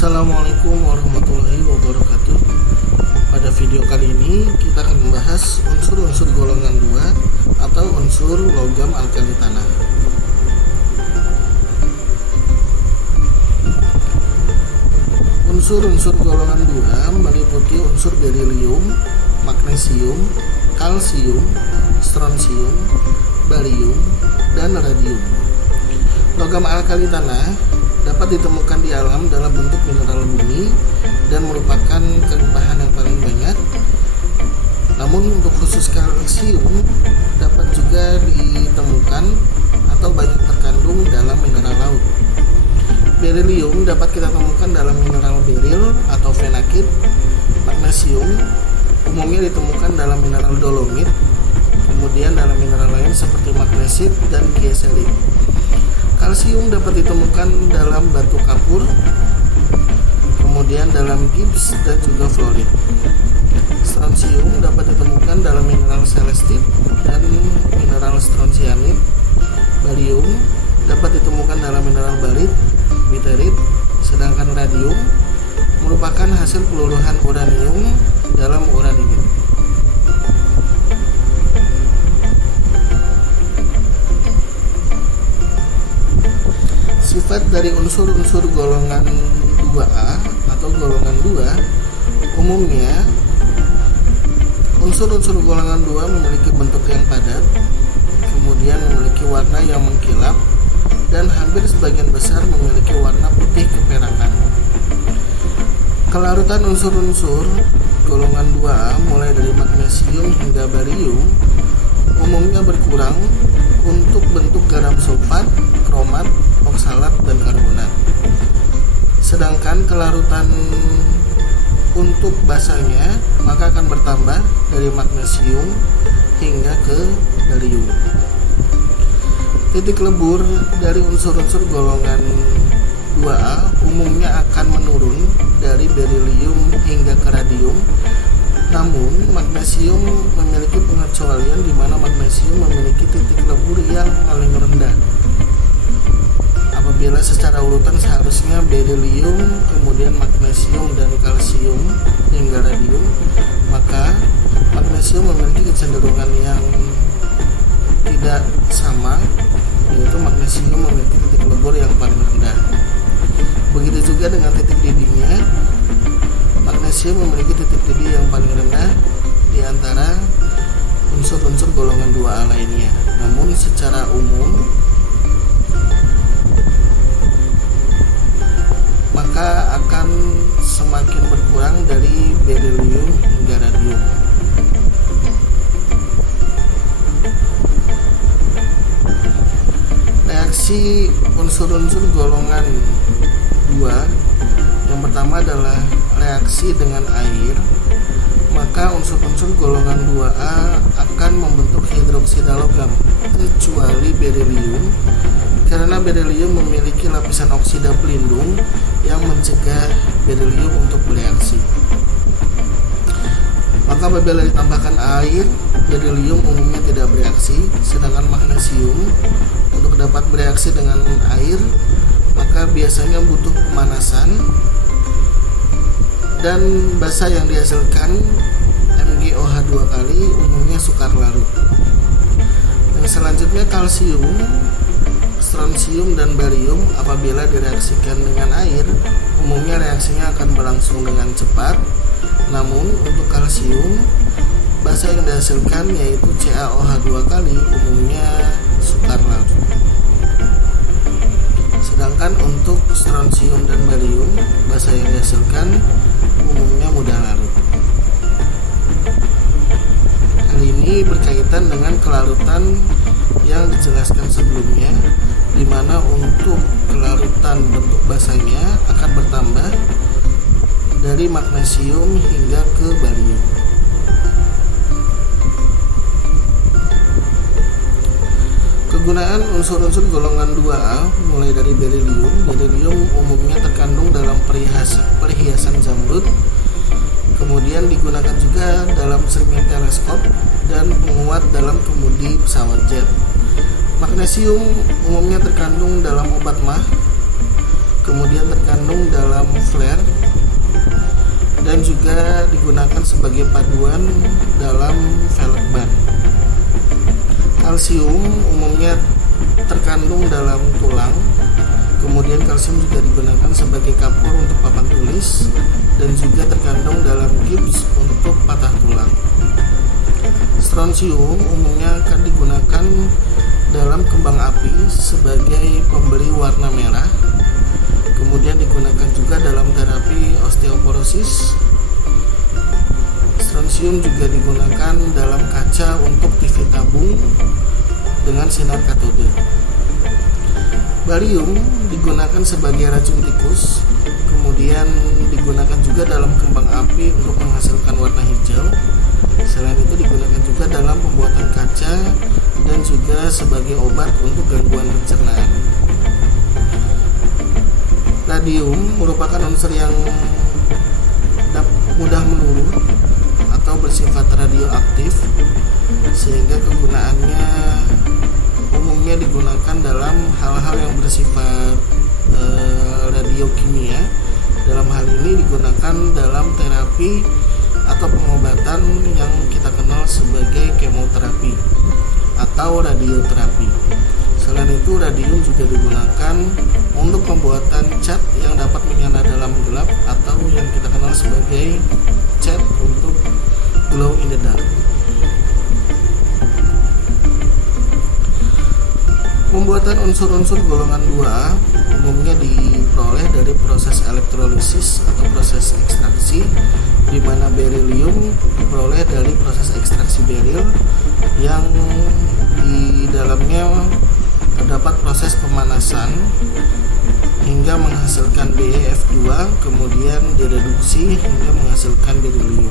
Assalamualaikum warahmatullahi wabarakatuh. Pada video kali ini kita akan membahas unsur-unsur golongan 2 atau unsur logam alkali tanah. Unsur-unsur golongan 2 meliputi unsur berilium, magnesium, kalsium, stronsium, barium, dan radium. Logam alkali tanah dapat ditemukan di alam dalam bentuk mineral bumi dan merupakan kelimpahan yang paling banyak. Namun untuk khusus kalsium dapat juga ditemukan atau banyak terkandung dalam mineral laut. Berilium dapat kita temukan dalam mineral beril atau fenakit. Magnesium umumnya ditemukan dalam mineral dolomit, kemudian dalam mineral lain seperti magnesit dan kieselit. Kalsium dapat ditemukan dalam batu kapur, kemudian dalam gips dan juga fluorit. Stronsium dapat ditemukan dalam mineral selestit dan mineral stronsianit. Barium dapat ditemukan dalam mineral barit, biterit, sedangkan radium merupakan hasil peluruhan uranium dalam uranimid. Sifat dari unsur-unsur golongan 2A atau golongan 2 umumnya unsur-unsur golongan 2 memiliki bentuk yang padat, kemudian memiliki warna yang mengkilap, dan hampir sebagian besar memiliki warna putih keperakan. Kelarutan unsur-unsur golongan 2A mulai dari magnesium hingga barium umumnya berkurang untuk bentuk garam sulfat, kromat, oksalat, dan karbonat. Sedangkan kelarutan untuk basanya maka akan bertambah dari magnesium hingga ke barium. Titik lebur dari unsur-unsur golongan 2A umumnya akan menurun dari berilium hingga ke radium. Namun magnesium memiliki pengecualian di mana magnesium memiliki titik lebur yang paling rendah. Apabila secara urutan seharusnya berilium, kemudian magnesium dan kalsium hingga radium, maka magnesium memiliki kecenderungan yang tidak sama, yaitu magnesium memiliki titik lebur yang paling rendah. Begitu juga dengan titik didihnya. Magnesium memiliki titik didih yang paling rendah di antara unsur-unsur golongan 2A lainnya. Namun secara umum maka akan semakin berkurang dari berilium hingga radium. Reaksi unsur-unsur golongan 2 yang pertama adalah reaksi dengan air. Maka unsur-unsur golongan 2A akan membentuk hidroksida logam kecuali berilium, karena berilium memiliki lapisan oksida pelindung yang mencegah berilium untuk bereaksi. Maka apabila ditambahkan air, berilium umumnya tidak bereaksi, sedangkan magnesium untuk dapat bereaksi dengan air maka biasanya butuh pemanasan, dan basa yang dihasilkan MgOH 2 kali umumnya sukar larut. Yang selanjutnya kalsium, stronsium, dan barium apabila direaksikan dengan air umumnya reaksinya akan berlangsung dengan cepat. Namun untuk kalsium, basa yang dihasilkan yaitu CaOH 2 kali umumnya sukar larut. Sedangkan untuk stronsium dan barium, basa yang dihasilkan umumnya mudah larut. Hal ini berkaitan dengan kelarutan yang dijelaskan sebelumnya, di mana untuk kelarutan bentuk basanya akan bertambah dari magnesium hingga ke barium. Kegunaan unsur-unsur golongan 2A mulai dari berilium. Berilium umumnya terkandung dalam perhiasan zamrud, kemudian digunakan juga dalam cermin teleskop dan penguat dalam kemudi pesawat jet. Magnesium umumnya terkandung dalam obat mah, kemudian terkandung dalam flare, dan juga digunakan sebagai paduan dalam velg ban. Kalsium umumnya terkandung dalam tulang, kemudian kalsium juga digunakan sebagai kapur untuk papan tulis, dan juga terkandung dalam gips untuk patah tulang. Strontium umumnya akan digunakan dalam kembang api sebagai pemberi warna merah, kemudian digunakan juga dalam terapi osteoporosis. Strontium juga digunakan dalam kaca untuk TV tabung dengan sinar katode. Barium digunakan sebagai racun tikus, kemudian digunakan juga dalam kembang api untuk menghasilkan warna hijau. Selain itu digunakan juga dalam pembuatan kaca dan juga sebagai obat untuk gangguan pencernaan. Radium merupakan unsur yang mudah meluruh atau bersifat radioaktif, sehingga kegunaannya umumnya digunakan dalam hal-hal yang bersifat radiokimia. Dalam hal ini digunakan dalam terapi atau pengobatan yang kita kenal sebagai kemoterapi atau radioterapi. Selain itu, radium juga digunakan untuk pembuatan cat yang dapat menyala dalam gelap atau yang kita kenal sebagai cat untuk glow in the dark. Pembuatan unsur-unsur golongan 2A umumnya diperoleh dari proses elektrolisis atau proses ekstraksi, di mana berilium diperoleh dari proses ekstraksi beril yang di dalamnya terdapat proses pemanasan hingga menghasilkan BeF2, kemudian direduksi hingga menghasilkan berilium.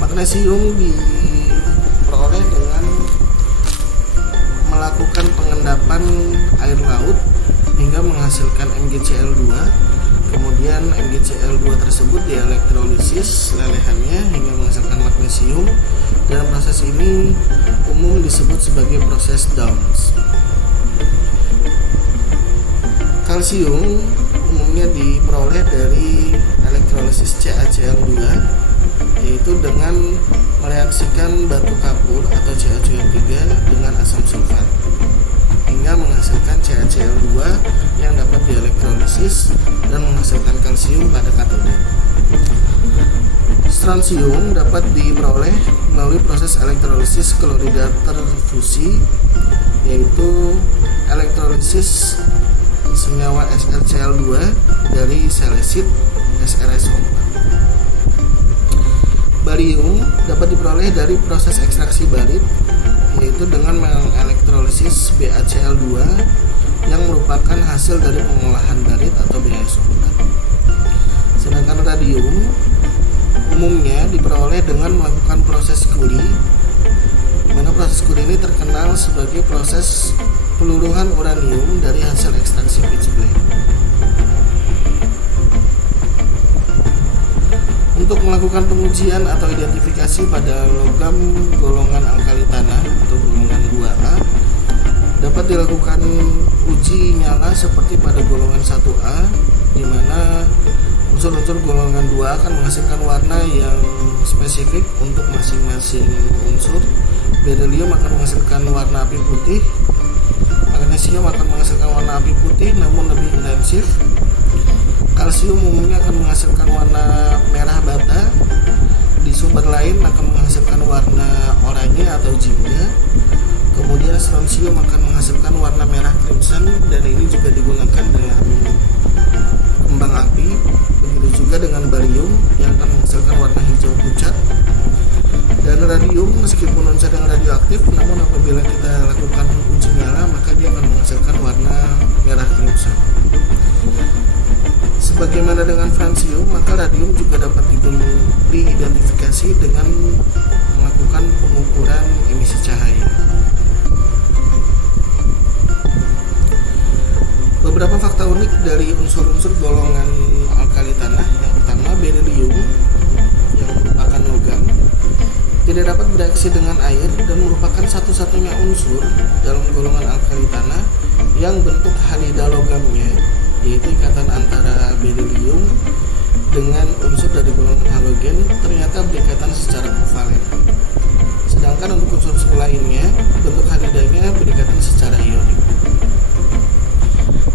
Magnesium diperoleh dengan melakukan pengendapan air laut hingga menghasilkan MgCl2, kemudian MgCl2 tersebut dielektrolisis lelehannya hingga menghasilkan magnesium. Dalam proses ini umum disebut sebagai proses Downs. Kalsium umumnya diperoleh dari elektrolisis CaCl2, yaitu dengan mereaksikan batu kapur atau CaCl3 dengan asam sulfat hingga menghasilkan CaCl2 yang dapat dielektrolisis dan menghasilkan kalsium pada katode. Strontium dapat diperoleh melalui proses elektrolisis klorida terfusi, yaitu elektrolisis senyawa SrCl2 dari selesit SrSO4. Barium dapat diperoleh dari proses ekstraksi barit, yaitu dengan mengelektrolisis BaCl2 yang merupakan hasil dari pengolahan barit atau BaSO4. Sedangkan radium umumnya diperoleh dengan melakukan proses Curie, di mana proses Curie ini terkenal sebagai proses peluruhan uranium dari hasil ekstraksi pitch black. Untuk melakukan pengujian atau identifikasi pada logam golongan alkali tanah atau golongan 2A, dapat dilakukan uji nyala seperti pada golongan 1A, di mana unsur-unsur golongan 2 akan menghasilkan warna yang spesifik untuk masing-masing unsur. Berilium akan menghasilkan warna api putih, magnesium akan menghasilkan warna api putih namun lebih intensif. Kalsium umumnya akan menghasilkan warna merah bata, di sumber lain akan menghasilkan warna oranye atau jingga. Kemudian strontium akan menghasilkan warna merah crimson, dan ini juga digunakan dalam kembang api. Begitu juga dengan barium yang akan menghasilkan warna hijau pucat. Dan radium meskipun unsur yang radioaktif, namun apabila kita lakukan uji nyala maka dia akan menghasilkan warna merah crimson. Sebagaimana dengan francium, maka radium juga dapat diidentifikasi dengan melakukan pengukuran emisi cahaya. Beberapa fakta unik dari unsur-unsur golongan alkali tanah. Yang pertama, berilium yang merupakan logam tidak dapat bereaksi dengan air dan merupakan satu-satunya unsur dalam golongan alkali tanah yang bentuk halida logamnya yaitu ikatan antara berilium dengan unsur dari golongan halogen ternyata berikatan secara kovalen. Sedangkan untuk unsur lainnya, bentuk halidanya berikatan secara ionik.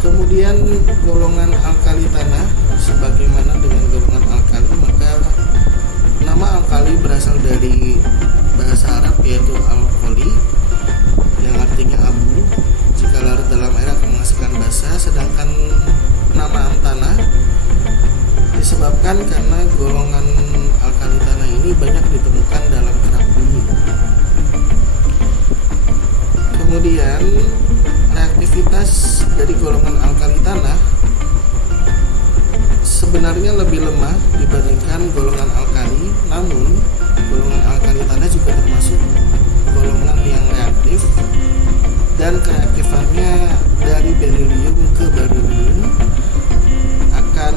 Kemudian golongan alkali tanah, sebagaimana dengan golongan alkali, maka nama alkali berasal dari bahasa Arab yaitu alkoli, yang artinya abu. Jika larut dalam air akan menghasilkan basa. Sedangkan nama tanah disebabkan karena golongan alkali tanah ini banyak ditemukan dalam kerak bumi. Kemudian reaktivitas dari golongan alkali tanah sebenarnya lebih lemah dibandingkan golongan alkali, namun golongan alkali tanah juga termasuk golongan yang reaktif, dan kereaktifannya dari berilium ke berilium akan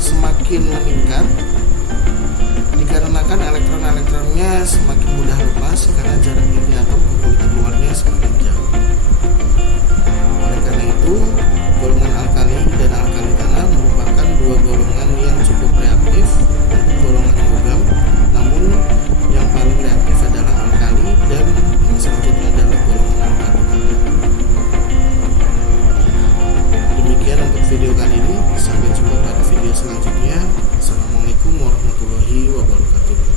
semakin meningkat dikarenakan elektron-elektronnya semakin mudah lepas karena jarak inti atom ke kulit luarnya semakin jauh. Oleh karena itu, golongan alkali dan alkali tanah merupakan dua golongan yang cukup reaktif untuk golongan logam, namun yang paling reaktif adalah alkali dan yang selanjutnya adalah golongan alkali tanah. Demikian untuk video kali ini, sampai jumpa pada video selanjutnya. Assalamualaikum warahmatullahi wabarakatuh.